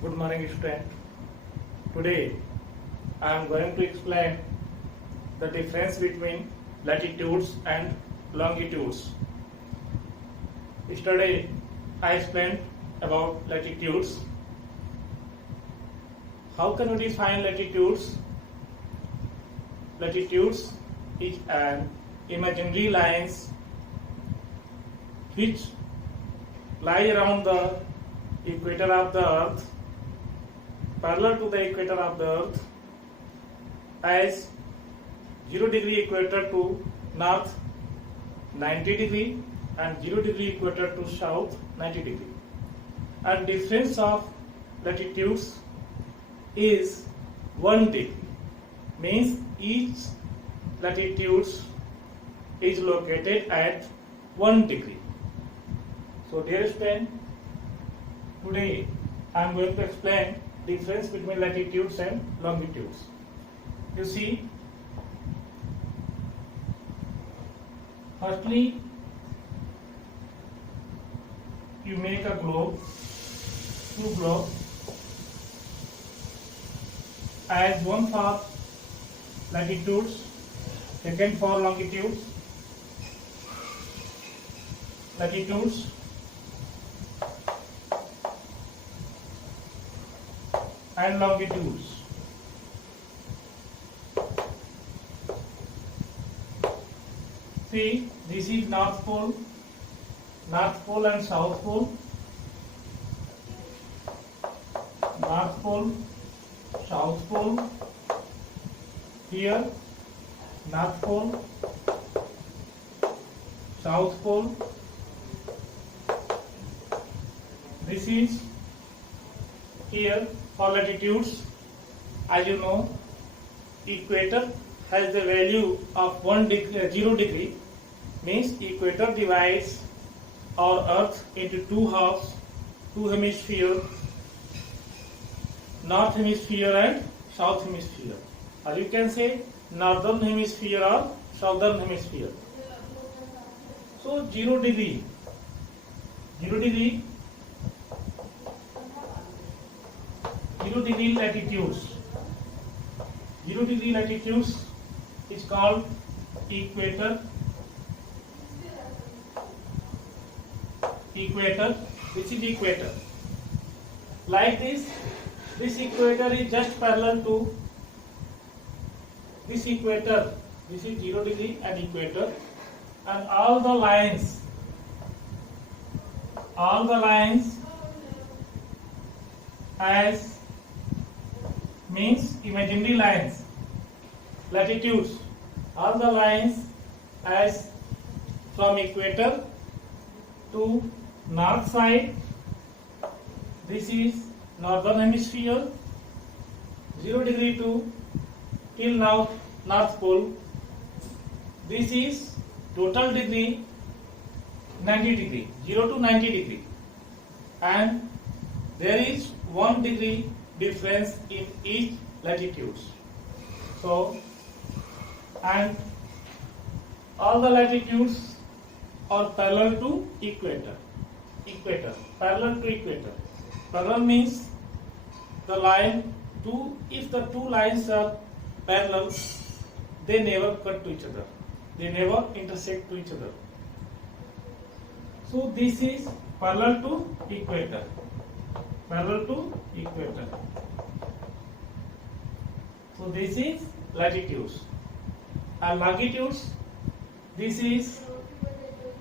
Good morning, student. Today I am going to explain the difference between latitudes and longitudes. Yesterday I explained about latitudes. How can we define latitudes? Latitudes is an imaginary lines which lie around the equator of the earth, parallel to the equator of the earth, as 0 degree equator to north 90 degree and 0 degree equator to south 90 degree. And difference of latitudes is 1 degree, means each latitude is located at 1 degree. So dear student, today I am going to explain difference between latitudes and longitudes. You see, firstly you make a globe, two globes, as one for latitudes, second for longitudes. Latitudes and longitudes. See, this is North Pole and South Pole. North Pole, South Pole. Here, North Pole, South Pole. This is here for latitudes. As you know, equator has the value of 0 degree, means equator divides our earth into two halves, two hemispheres, north hemisphere and south hemisphere, or you can say northern hemisphere or southern hemisphere. So 0 degree latitudes. 0 degree latitudes is called equator. This is equator. Like this equator is just parallel to this equator. This is 0 degree and equator, and all the lines as means imaginary lines. Latitudes, all the lines as from equator to north side. This is northern hemisphere, 0 degree to till now North Pole. This is total degree 90 degree, 0 to 90 degree, and there is 1 degree difference in each latitudes. So, and all the latitudes are parallel to equator. Parallel to equator. Parallel means the line two. If the two lines are parallel, they never cut to each other. They never intersect to each other. So this is parallel to equator. So this is latitudes. And longitudes, this is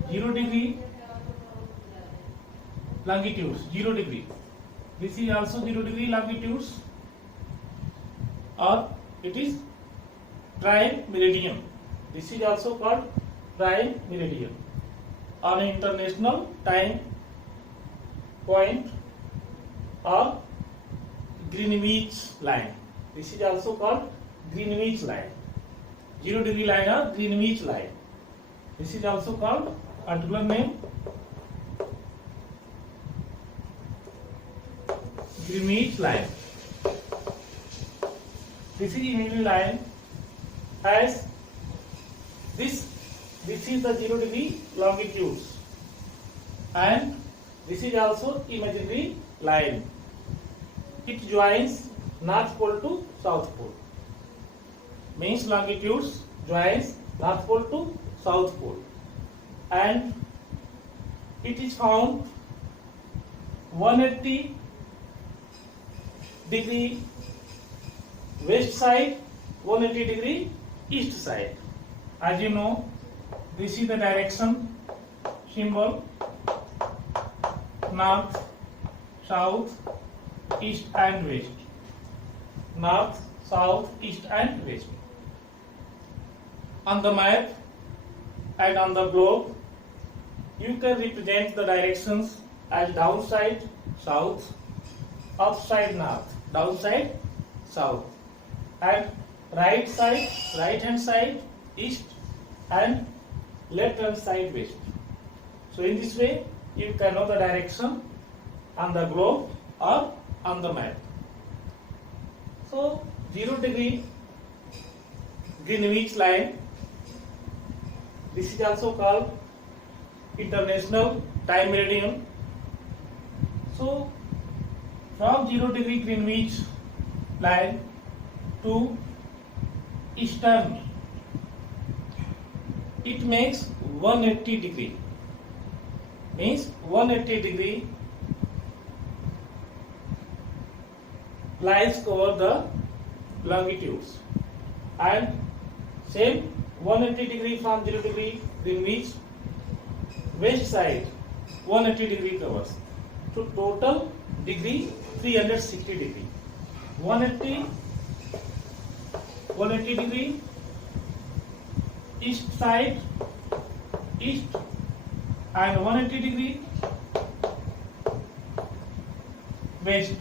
0 degree. Longitudes 0 degree. This is also 0 degree longitudes, or it is prime meridian. This is also called prime meridian on an international time point, or Greenwich line. This is also called Greenwich line. 0 degree line or Greenwich line. This is also called particular name Greenwich line. This is imaginary line as this is the 0 degree longitudes, and this is also imaginary line. it joins North Pole to South Pole. Means longitudes joins North Pole to South Pole, and it is found 180 degree west side, 180 degree east side. As you know, this is the direction symbol: north, south, east and west. North, south, east and west. On the map and on the globe, you can represent the directions as downside south, upside north, downside south, and right side, right hand side east, and left hand side west. So in this way you can know the direction on the globe or on the map. So 0 degree Greenwich line, this is also called International Time Meridian. So from 0 degree Greenwich line to eastern, it makes 180 degree. Means 180 degree lines cover the longitudes, and same 180 degree from 0 degree Greenwich west side 180 degree covers. So total degree 360 degree. 180 degree east side east, and 180 degree west,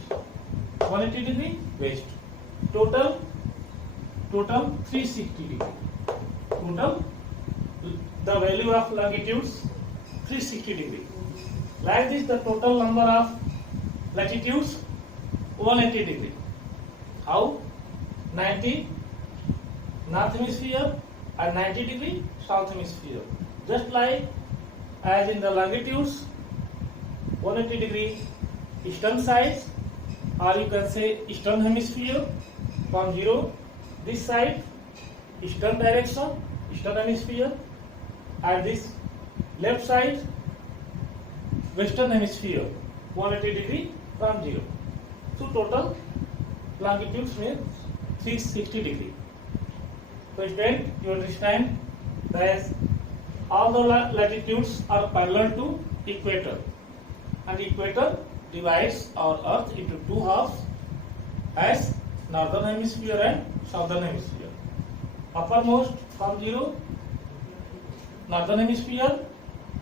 180 degree west. Total 360 degree. Total the value of longitudes 360 degree. Like this, the total number of latitudes 180 degree. How? 90 north hemisphere and 90 degree south hemisphere. Just like as in the longitudes, 180 degree eastern side, or you can say eastern hemisphere from 0 this side, eastern direction, eastern hemisphere, and this left side, western hemisphere, 180 degree from 0. So total longitudes means 360 degree. So student, you understand that all the latitudes are parallel to equator, and equator divides our earth into two halves as northern hemisphere and southern hemisphere. Uppermost from 0 northern hemisphere,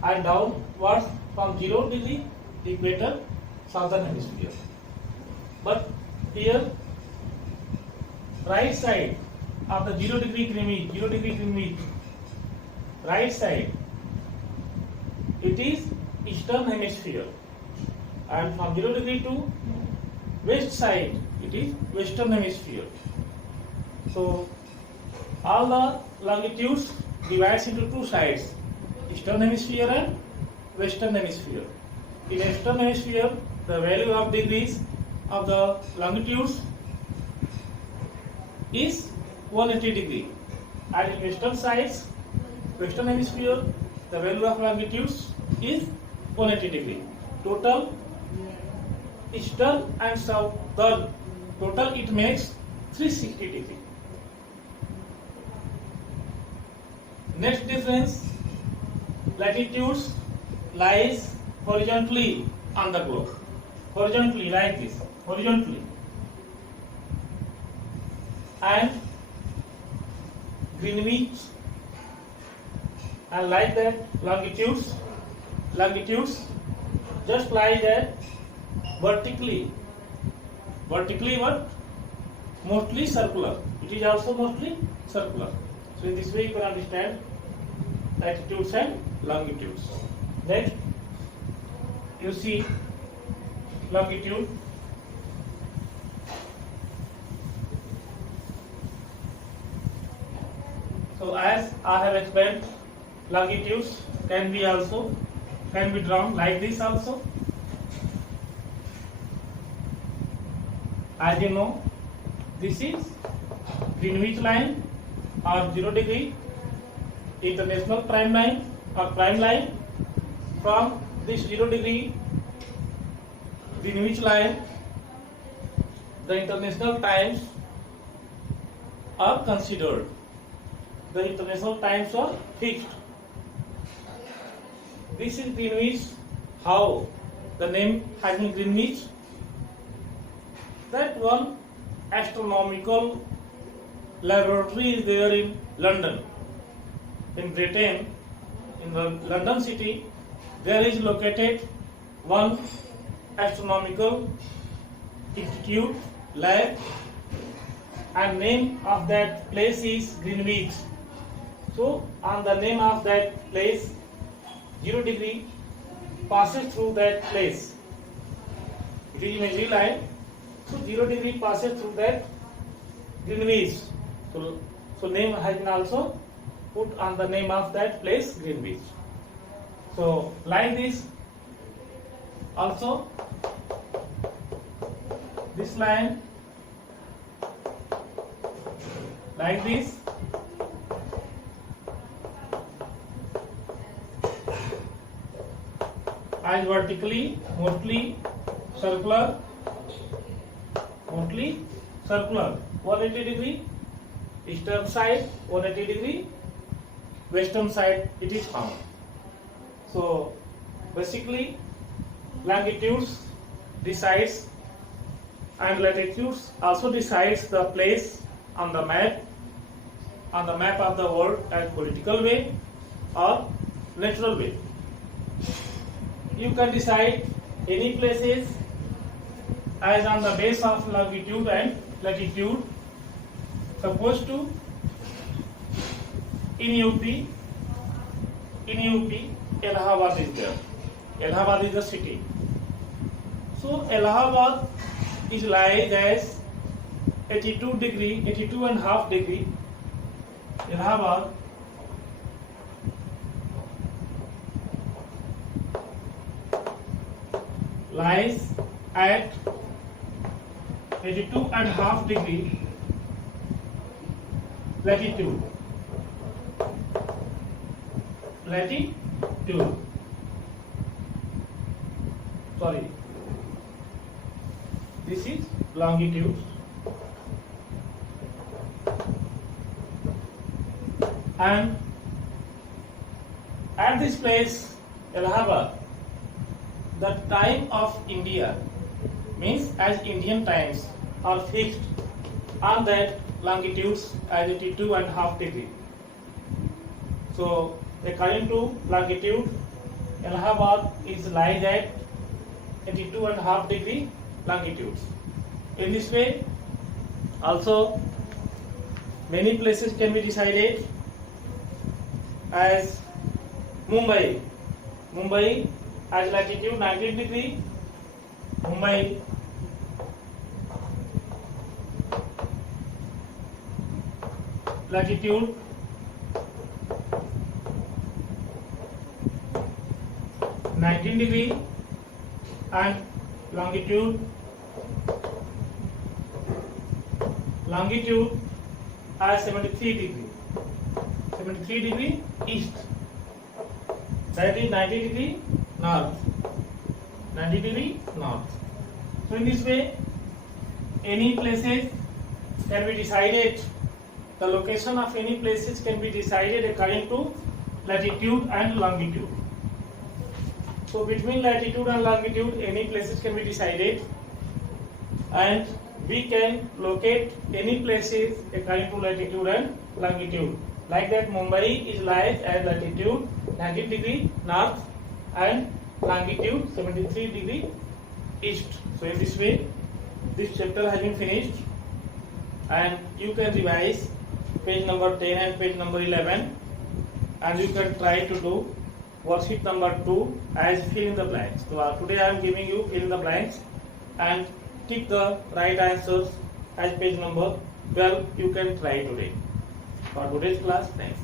and downwards from 0 degree equator southern hemisphere. But here right side of the 0 degree Greenwich, right side, it is eastern hemisphere, and from 0 degree to west side it is western hemisphere. So all the longitudes divides into two sides, eastern hemisphere and western hemisphere. In eastern hemisphere, the value of degrees of the longitudes is 180 degree, and in western sides, western hemisphere, the value of longitudes is 180 degree. Total eastern and southern, total it makes 360 degree. Next difference, latitudes lies horizontally on the globe, horizontally like this, horizontally, and Greenwich, and like that longitudes just like that vertically but mostly circular. It is also mostly circular. So in this way you can understand latitudes and longitudes. Next, you see longitude. So as I have explained, longitudes can be drawn like this also. As you know, this is Greenwich line or 0 degree international prime line or prime line. From this 0 degree Greenwich line, the international times are considered. The international times are fixed. This is Greenwich. How the name has been Greenwich? That one astronomical laboratory is there in London, in Britain, in the London city. There is located one astronomical institute, lab, and name of that place is Greenwich. So on the name of that place, 0 degree passes through that place. It is imaginary line. So 0 degree passes through that Greenwich. So name has been also put on the name of that place, Greenwich. So like this, also this line, like this, as vertically, mostly circular, 180 degree, eastern side 180 degree, western side it is found. So basically longitudes decides and latitudes also decides the place on the map of the world as political way or natural way. You can decide any places as on the base of longitude and latitude. Suppose to in UP, Allahabad is there. Allahabad is the city. So Allahabad is lying as 82.5 degree. Allahabad lies at 82.5 degree latitude. Sorry, this is longitude. And at this place, Allahabad, the time of India means as Indian times are fixed on that longitudes as 82.5 degree. So according to longitude, Allahabad is lies at 82.5 degree longitudes. In this way, also many places can be decided as Mumbai as latitude 19 degree, Mumbai latitude 19 degree and longitude as 73 degree east, that is 90 degree north. So in this way, any places can be decided, the location of any places can be decided according to latitude and longitude. So between latitude and longitude, any places can be decided, and we can locate any places according to latitude and longitude. Like that, Mumbai is lies at latitude 19 degree north and longitude 73 degree east. So in this way, this chapter has been finished, and you can revise page number 10 and page number 11, and you can try to do worksheet number 2 as fill in the blanks. So today I am giving you fill in the blanks, and keep the right answers as page number 12. You can try today. For today's class, thanks.